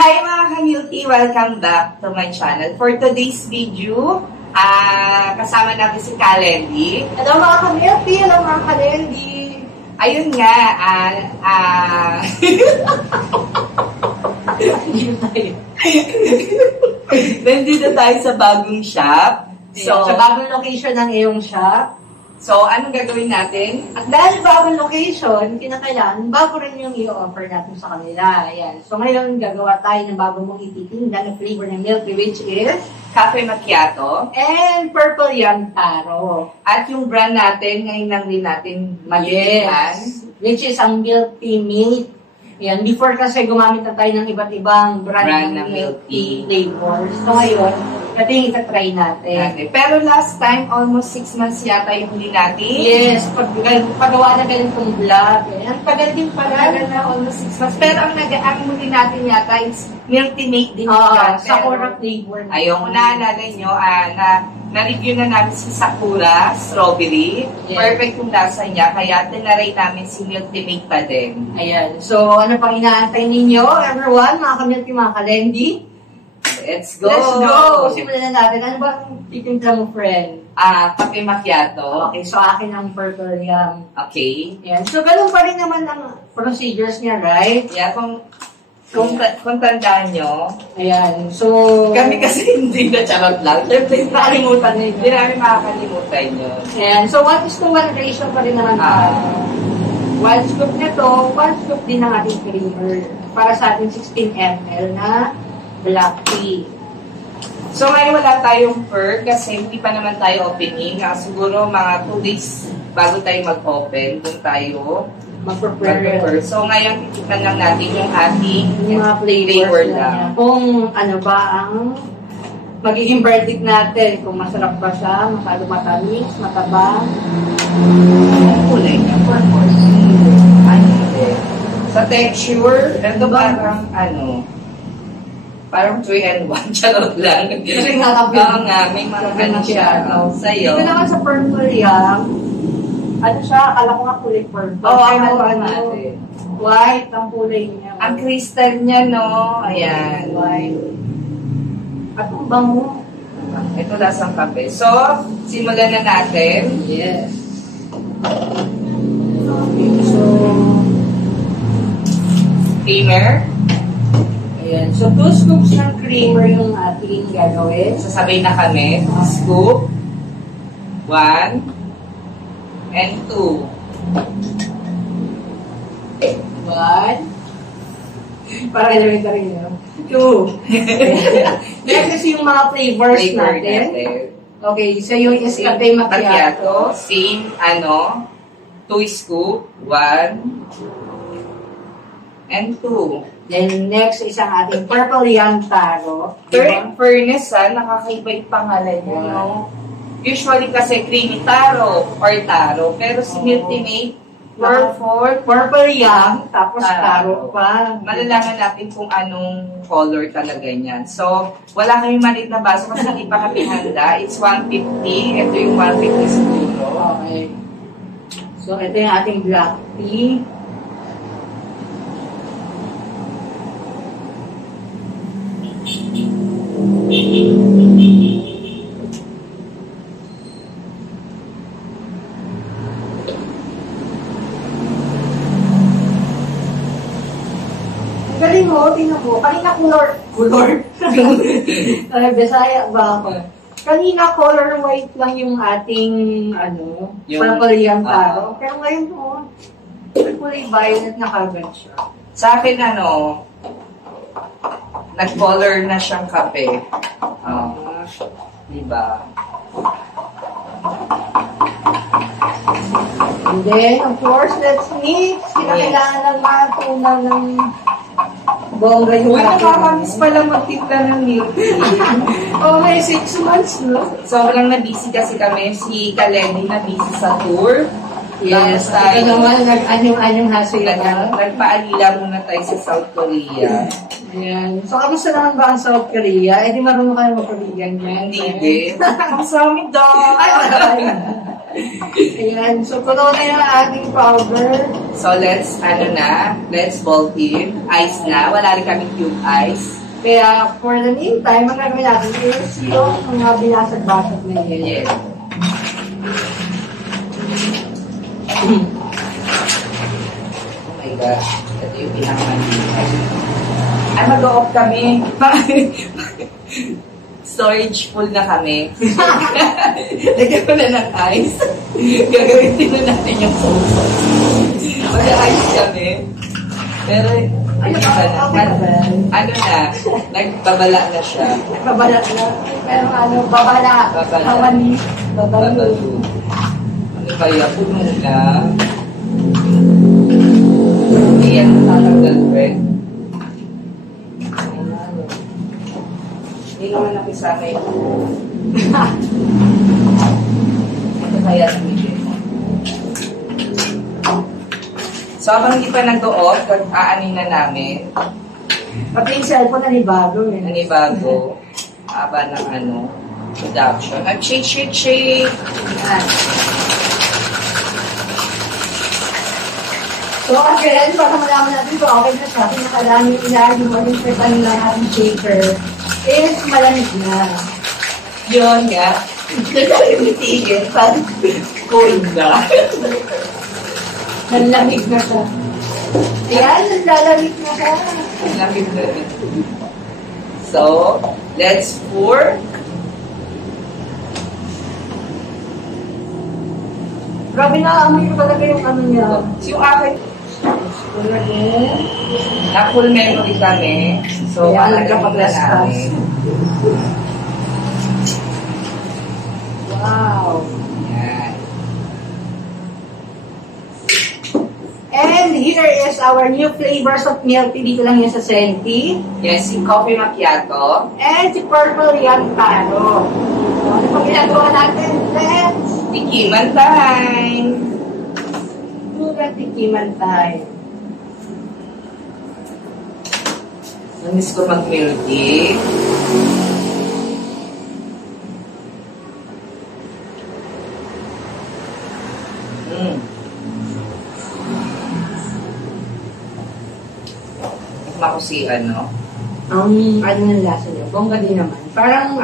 Hi mga ka-Milky! Welcome back to my channel. For today's video, kasama natin si Kalendi. Hello mga ka-Milky! Hello mga Kalendi! Ayun nga, nandito tayo sa bagong shop. So, sa bagong location ng iyong shop. So, anong gagawin natin? At dahil bagong location, kinakailangan, bago rin yung i-offer natin sa kanila. Ayan. So, ngayon, gagawa tayo ng bago mong ititinda na flavor ng Milky, which is Cafe Macchiato. and Purple Young Taro. At yung brand natin, ngayon lang din natin maliligyan. Which is ang Milky Mate. Ayan. Before kasi gumamit na tayo ng iba't ibang brand ng Milky flavors. So, ngayon, ito yung itatry natin. Pero last time, almost 6 months yata yung huli natin. Yes, paggawa na ganitong vlog. Ang tagal din pala. Tagal na almost 6 months. Pero ang huli natin yata is Milky Mate din. Sakura flavor. Ayun, kung naalala nyo, na-review na namin si Sakura Strawberry. Yes. Perfect yung lasa niya, kaya tinaray namin si Milky Mate pa din. Ayan. So, ano pang inaantay ninyo, everyone, mga ka-Milky, mga Kalendi? Let's go! Let's go! Simulan na natin. Ano ba ang titimpla mo, friend? Cafe Macchiato. Okay, so akin ang Purple Young. Okay. Ayan. So, ganun pa rin naman ang procedures niya, right? Yeah, kung tandaan nyo, ayan. So, kami kasi hindi na charot lang. Siyempre, nakalimutan nyo. Hindi namin makakalimutan nyo. ayan. So, 1:1 ratio pa rin naman tayo. 1 scoop nito, 1 scoop din ng ating creamer. Para sa ating 16 ml na black tea. So, ngayon wala tayong per kasi hindi pa naman tayo opening. Siguro mga 2 days bago tayo mag-open, kung tayo mag-prepare. So, ngayon titikman lang natin yung ating mga flavor lang. Kung ano ba ang magiging verdict natin. Kung masarap ba siya, masyado matamis, matabang. Ang kulay niya, purple. Sa texture, ito parang parang 3-in-1, charot lang. Kasi nga may mga ganun siya. Sa'yo. Dito naman sa Purple Young, ano siya, akala ko nga kulay purple. White ang kulay niya. Ang crystal niya, no? Ayan. White. At ang bango. Ito lasang kape. So, simulan na natin. Yes. Okay, so, creamer. ayan. So, 2 scoops ng creamer yung ating gagawin. Sasabay na kami. Scoop. 1 and 2. 1. Para elementary nyo. 2. Next is yung mga flavors natin. Okay, so yung is Cafe Macchiato. Same, 2 scoop. 1 and 2. Then next is ang ating Purple Young Taro. Fairness, nakakaiba yung pangalan niya, no? Usually kasi creamy taro or taro. Pero si Milky Mate, Purple Young, tapos taro pa. Malalaman natin kung anong color talaga niyan. So, wala kayong maliit na baso kasi hindi pa kami handa. It's 150. Ito yung 150 siguro. Okay. So, ito yung ating black tea. Galing mo, tingnan mo. Kanina color. Bisaya ba ako? Kanina color white lang yung ating Purple Young Taro. Pero ngayon po, kulay violet na kagad siya. Sa akin, nag-color na siyang kape. Diba? And then, of course, let's mix. Kinakailangan ng mga tunaw ng bongga yung nakakamiss pala magtimpla ng milk tea. may 6 months, no? Sobrang na-busy kasi kami. Si Kalendi na-busy sa tour. Yes. Ito naman, anyong hassle na. Nagpaalila muna tayo sa South Korea. Ayan. So, kamusta naman ba ang South Korea? Di marunong kayo mag-Korean yan. Hindi din. Ang sami daw. Ayan, so puno na yung ating powder. So, let's bolt in. Ice na. Wala rin kami cube ice. Kaya, for the meantime, ang gagawin natin is yung mga binasag-basag na yun. Yes. Oh my gosh. Ito yung pinakamandihan. Ay, mag-o-off kami. Storage full na kami. Lagyan ko na ng ice. Gagawin na natin yung sauce. Mag-ice kami. Pero, ano na, nagbabala na siya. Babala na. Pero babala. Hawani. Babalo. Ano kaya? Puno na. Hindi yan tatanggal, friend. Hindi naman nakisama ito. Ito kaya sa medyo. So, habang hindi pa nag-o-off, aanin na namin. Pati yung cellphone nanibago eh. Nanibago. Haba ng production. At shake. Yan. So, again, para malaman natin kung okay na siya, pinakadami ilalim mo yung petan ng ating shaker is malamig na. Yun nga. Nagkalimutigin. Parang cold na. Nanlamig na siya. Ayan, naglalamig na siya. Nanlamig na rin. So, let's pour. Grabe na, amoy ko talaga yung niya. Yung akin, na full memory kami. So, ayan, nagkapag-last namin. Wow. Yan. And here is our new flavors of milk tea. Dito lang yan sa Senti. Yes, si Coffee Macchiato. And si Purple Yantaro. So, ano pang ginagawa natin? Let's Tikiman time. Sugar tikiman tayo. Namiss ko mag-milk tea. Makusihan, no? Ang ng lasa niya. Bongga din naman. Parang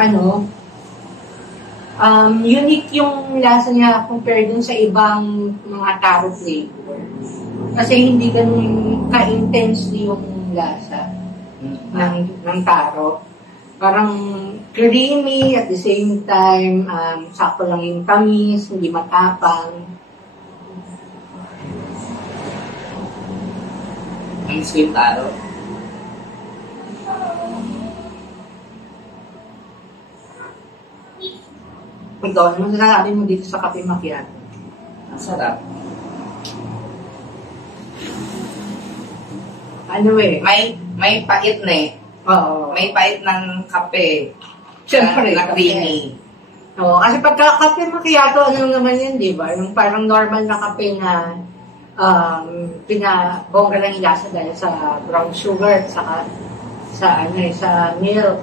unique yung lasa niya compared dun sa ibang mga taro flavor. Kasi hindi ganun ka-intense yung lasa ng taro. Parang creamy at the same time, sakto lang yung tamis, hindi matapang. Ang sweet taro. Ikaw, ano masasabi mo dito sa kape macchiato? Ang sarap. Ano eh? May pait na eh. Oo. May pait ng kape. Siyempre, na creamy. Oo, kasi pagka kape macchiato, ano naman yun, di ba? Yung parang normal na kape na pinabongga lang yung lasa dahil sa brown sugar at saka sa milk.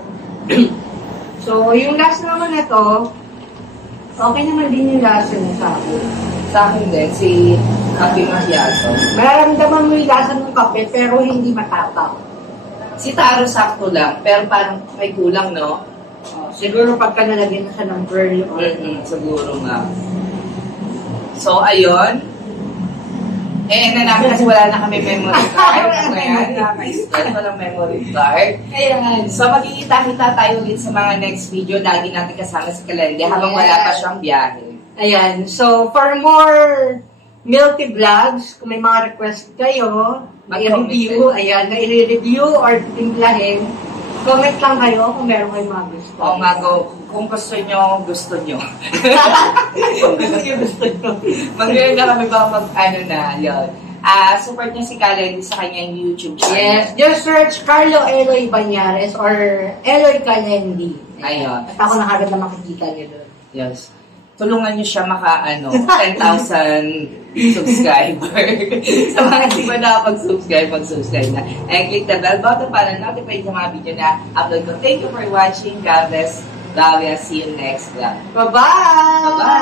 So, yung lasa naman ito, okay naman din yung lasa niya sa akin. Sa akin din, si Coffee Macchiato. Mararamdaman mo yung lasa ng kape, pero hindi matapang. Si Taro sakto lang, pero parang may kulang, no? Siguro pagka nalagyan na siya ng pearl or... Siguro nga. So, ayun. Na namin kasi wala na kami memory card. Ngayon, nakaka-stress, walang memory card. Ayan. So, magkikita-kita tayo ulit sa mga next video. Lagi natin kasama si Kalende habang wala pa siyang biyahe. Ayan. So, for more milk tea vlogs, kung may mga request kayo, i-review, i-review or timplahin, comment lang kayo kung meron kayong mga gusto. Oo nga, kung gusto nyo. Kung gusto nyo, mag-real na kami ba yun. Support niya si Kalende sa kanyang YouTube channel. Yes, just search Carlo Eloy Banyares or Eloy Kalende. Ayun. At ako nakagad na makikita niyo doon. Yes. Tulungan niyo siya 10,000 subscriber. Sa mga hindi pa nakapag-subscribe, mag-subscribe na. And click the bell button para notify sa mga video na upload ko. Thank you for watching. God bless. Love you. See you next vlog. Bye-bye! Bye!